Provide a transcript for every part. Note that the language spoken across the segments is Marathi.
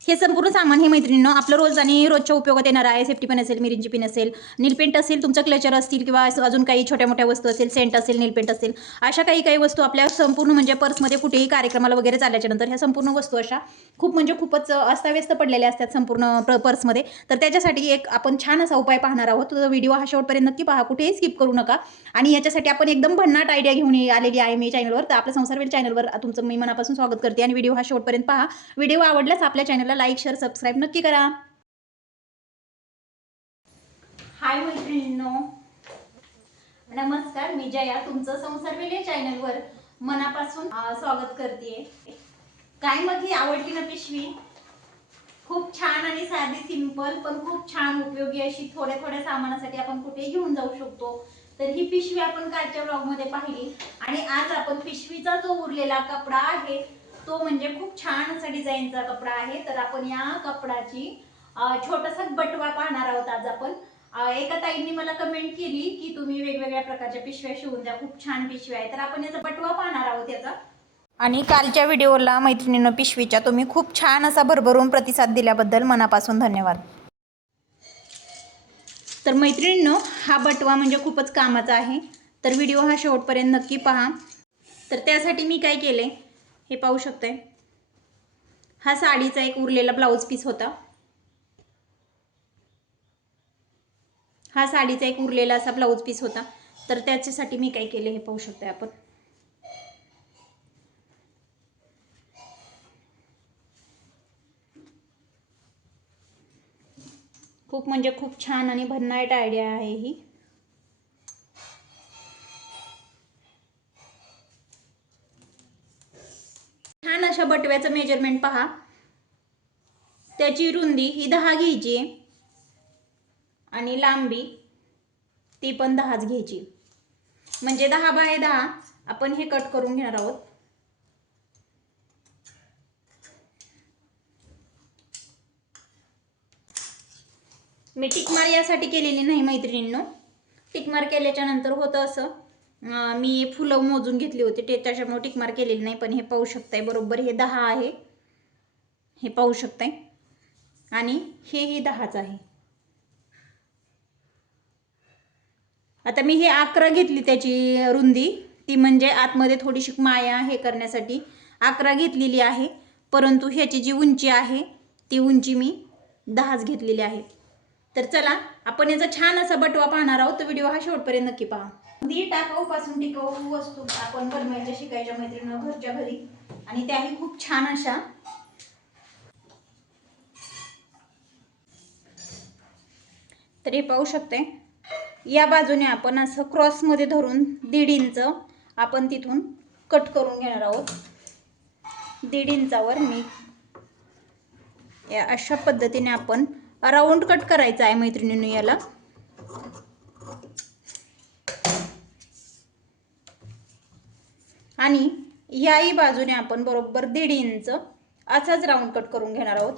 हे संपूर्ण सामान हे मैत्रिणींनो आपलं रोज आणि रोजच्या उपयोगात येणार आहे. सेफ्टी पिन असेल, मिरिंची पिन असेल, नीलपेंट असेल, तुमचं क्लचर असतील किंवा अजून काही छोट्या मोठ्या वस्तू असेल, सेंट असेल, नीलपेंट असेल, अशा काही वस्तू आपल्या संपूर्ण म्हणजे पर्समध्ये कुठेही कार्यक्रमाला वगैरे चालल्याच्या नंतर ह्या संपूर्ण वस्तू अशा खूप म्हणजे खूपच अस्ताव्यस्त पडलेल्या असतात संपूर्ण पर्समध्ये. तर त्याच्यासाठी एक आपण छान असा उपाय पाहणार आहोत. तो व्हिडिओ हा शेवटपर्यंत नक्की पहा, कुठेही स्किप करू नका. आणि याच्यासाठी आपण एकदम भन्नाट आयडिया घेऊन आलेली आहे मी चॅनलवर. तर आपल्या संसारवेल चॅनलवर तुमचं मी मनापासून स्वागत करते आणि व्हिडिओ हा शेवटपर्यंत पहा. व्हिडिओ आवडल्यास आपल्या चॅनलला लाईक, शेअर, सबस्क्राईब नक्की करा. हाय मैत्रिणींनो, नमस्कार. मी जया तुमचं संसारवेल चॅनलवर मनापासून स्वागत करते. काय मग ही आवडली ना पिशवी? खूप छान आणि साधी, सिंपल पण खूप छान उपयोगी अशी थोड्या सामानासाठी आपण कुठेही घेऊन जाऊ शकतो. तर ही पिशवी आपण कालच्या व्लॉग मध्ये पाहिली आणि आज आपण पिशवीचा जो उरलेला कपडा आहे तो म्हणजे खूप छान असा डिझाईनचा कपडा आहे. तर आपण या कपडाची छोटासा बटवा पाहणार आहोत आज आपण. एका ताईंनी मला कमेंट केली की तुम्ही वेगवेगळ्या प्रकारच्या पिशव्या शिवून द्या, खूप छान पिशव्या आहे. तर आपण याचा बटवा पाहणार आहोत याचा. आणि कालच्या व्हिडिओला मैत्रिणींनो पिशवीच्या तुम्ही खूप छान असा भरभरून प्रतिसाद दिल्याबद्दल मनापासून धन्यवाद. तर मैत्रिणींनो हा बटवा म्हणजे खूपच कामाचा आहे. तर व्हिडिओ हा शेवटपर्यंत नक्की पहा. तर त्यासाठी मी काय केले हे पाहू शकताय. हा साडीचा एक उरलेला ब्लाऊज पीस होता. हा साडीचा एक उरलेला असा ब्लाऊज पीस होता. तर त्याच्यासाठी मी काय केले हे पाहू शकताय आपण. खूप म्हणजे खूप छान आणि भन्नाट आयडिया आहे ही. छान अशा बटव्याचं मेजरमेंट पहा. त्याची रुंदी ही 10 घ्यायची आणि लांबी ती पण 10च घ्यायची. म्हणजे 10 बाय 10 आपण हे कट करून घेणार आहोत. मी टिकमार यासाठी केलेली नाही मैत्रिणींनो. टिकमार केल्याच्या नंतर होतं असं, मी फुलं मोजून घेतली होती त्याच्यामुळे टिकमार केलेली नाही. पण हे पाहू शकताय बरोबर हे 10 आहे, हे पाहू शकताय. आणि हेही 10च आहे. आता मी हे 11 घेतली त्याची रुंदी, ती म्हणजे आतमध्ये थोडीशी माया हे करण्यासाठी 11 घेतलेली आहे. परंतु ह्याची जी उंची आहे ती उंची मी 10च घेतलेली आहे. तर चला आपण याचा छान असा बटवा पाहणार आहोत. तर व्हिडिओ हा शेवटपर्यंत नक्की पहा. अगदी टाकाऊपासून टिकाऊ वस्तू आपण बनवायच्या शिकायच्या मैत्रिणींनो घरच्या घरी, आणि त्याही खूप छान अशा. तर हे पाहू शकते या बाजूने आपण असं क्रॉसमध्ये धरून 1.5 इंच आपण तिथून कट करून घेणार आहोत. 1.5 इंचावर मी या अशा पद्धतीने आपण राऊंड कट करायचा आहे मैत्रिणींनो याला. आणि याही बाजूने आपण बरोबर 1.5 इंच असाच राऊंड कट करून घेणार आहोत.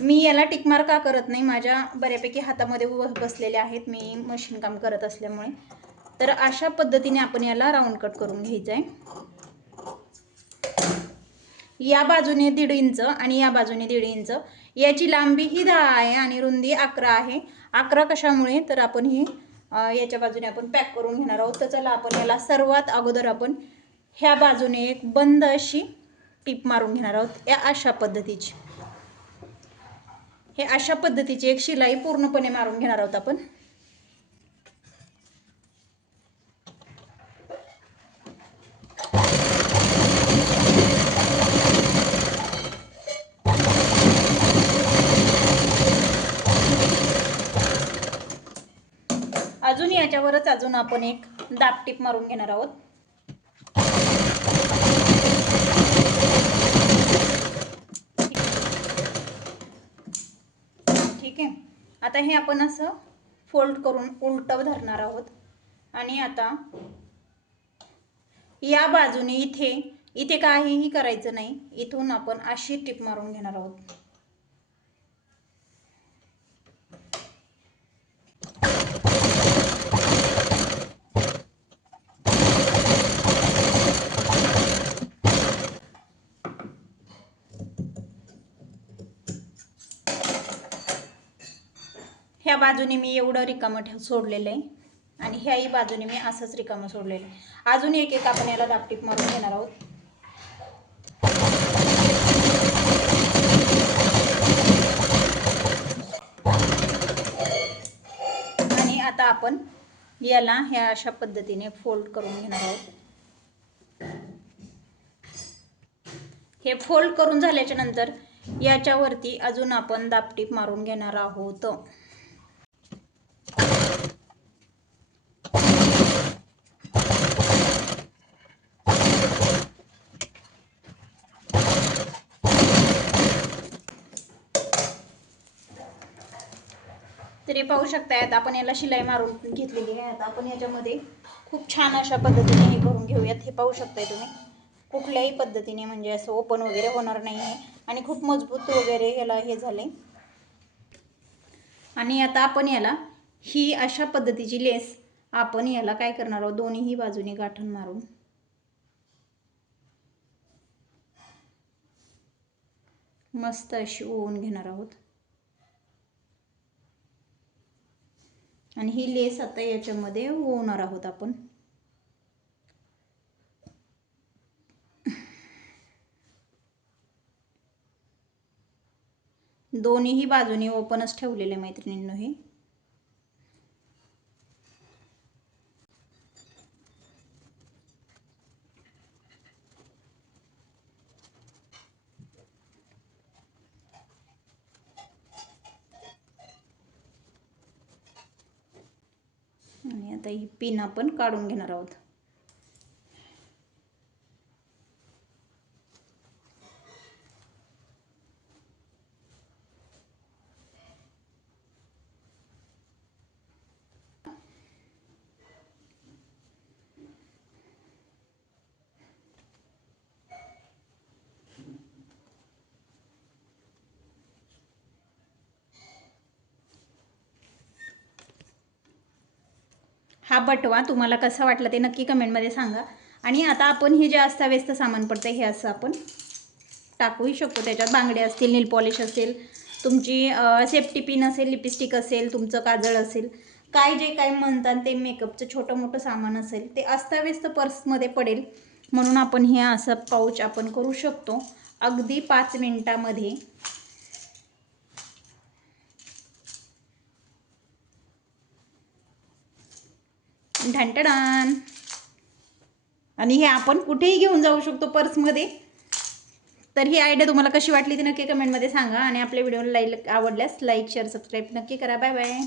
मी याला टिकमार का करत नाही, माझ्या बऱ्यापैकी हातामध्ये बसलेले आहेत मी मशीन काम करत असल्यामुळे. तर अशा पद्धतीने आपण याला राऊंड कट करून घ्यायचं आहे. या बाजूने 1.5 इंच आणि या बाजूने 1.5 इंच. याची लांबी ही 10 आहे आणि रुंदी 11 आहे. 11 कशामुळे तर आपण ही याच्या बाजूने आपण पॅक करून घेणार आहोत. तर चला आपण याला सर्वात अगोदर आपण ह्या बाजूने एक बंद अशी टीप मारून घेणार आहोत. या अशा पद्धतीची हे अशा पद्धतीची एक शिलाई पूर्णपणे मारून घेणार आहोत आपण. अजून याच्यावरच अजून आपण एक दाबटीप मारून घेणार आहोत. ठीक आहे. आता हे आपण असं फोल्ड करून उलटं धरणार आहोत आणि आता या बाजूने इथे काहीही करायचं नाही. इथून आपण अशी टिप मारून घेणार आहोत. ह्या बाजूने मी एवढं रिकामं सोडलेलं आहे आणि ह्याही बाजूने मी असंच रिकामं सोडलेलं आहे. अजून एक एक आपण याला दाबटीप मारून घेणार आहोत. आणि आता आपण याला ह्या अशा पद्धतीने फोल्ड करून घेणार आहोत. हे फोल्ड करून झाल्याच्या नंतर याच्यावरती अजून आपण दाबटीप मारून घेणार आहोत. तरी पाहू शकताय आपण याला शिलाई मारून घेतलेली आहे. आता आपण याच्यामध्ये खूप छान अशा पद्धतीने हे करून घेऊयात. हे पाहू शकताय तुम्ही कुठल्याही पद्धतीने म्हणजे असं ओपन वगैरे होणार नाही आहे आणि खूप मजबूत वगैरे याला हे झाले. आणि आता आपण याला ही अशा पद्धतीची लेस आपण याला काय करणार आहोत, दोन्हीही बाजूने गाठण मारून मस्त अशी ओवून घेणार आहोत. आणि ही लेस आता याच्यामध्ये ओवणार आहोत आपण. दोन्हीही बाजूने ओपनच ठेवलेले मैत्रिणींनो हे. आणि आता ही पिन आपण काढून घेणार आहोत. हा बटवा तुम्हाला कसा वाटला ते नक्की कमेंटमध्ये सांगा. आणि आता आपण हे जे अस्ताव्यस्त सामान पडतं हे असं आपण टाकूही शकतो. त्याच्यात बांगड्या असतील, नेल पॉलिश असेल, तुमची सेफ्टी पिन असेल, लिपस्टिक असेल, तुमचं काजळ असेल, काय जे काय म्हणतात ते मेकअपचं छोटं मोठं सामान असेल ते अस्ताव्यस्त पर्समध्ये पडेल. म्हणून आपण हे असं पाऊच आपण करू शकतो अगदी 5 मिनिटामध्ये. ढांटडान. आणि हे आपण कुठेही घेऊन जाऊ शकतो पर्समध्ये. तर ही आयडिया तुम्हाला कशी वाटली ती नक्की कमेंटमध्ये सांगा. आणि आपल्या व्हिडिओला आवडल्यास लाईक शेअर सबस्क्राईब नक्की करा. Bye bye.